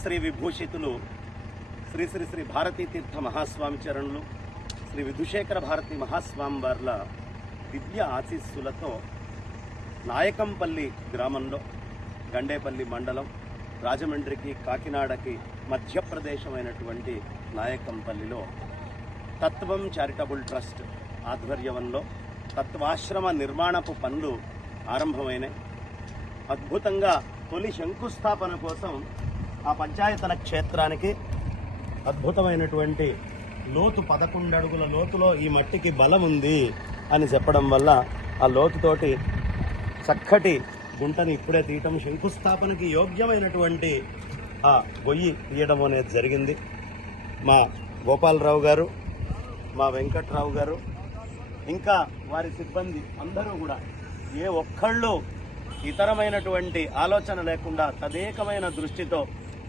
శ్రీ విభూషితులు శ్రీ శ్రీ శ్రీ భారతీ తీర్థ మహాస్వామి చరణులు శ్రీ విధుశేఖర భారతి మహాస్వామి వార్ల దివ్య ఆశీస్సులతో నాయకంపల్లి గ్రామంలో గండేపల్లి మండలం రాజమండ్రికి కాకినాడకి మధ్యప్రదేశమైనటువంటి నాయకంపల్లిలో తత్వం చారిటబుల్ ట్రస్ట్ ఆధ్వర్యంలో తత్వాశ్రమ నిర్మాణపు పనులు ఆరంభమైనాయి. అద్భుతంగా తొలి శంకుస్థాపన కోసం ఆ పంచాయతన క్షేత్రానికి అద్భుతమైనటువంటి లోతు 11 అడుగుల లోతులో ఈ మట్టికి బలం ఉంది అని చెప్పడం వల్ల ఆ లోతుతోటి చక్కటి గుంటని ఇప్పుడే తీయటం, శంకుస్థాపనకి యోగ్యమైనటువంటి ఆ గొయ్యి తీయడం అనేది జరిగింది. మా గోపాలరావు గారు, మా వెంకట్రావు గారు, ఇంకా వారి సిబ్బంది అందరూ కూడా ఏ ఒక్కళ్ళు ఇతరమైనటువంటి ఆలోచన లేకుండా తదేకమైన దృష్టితో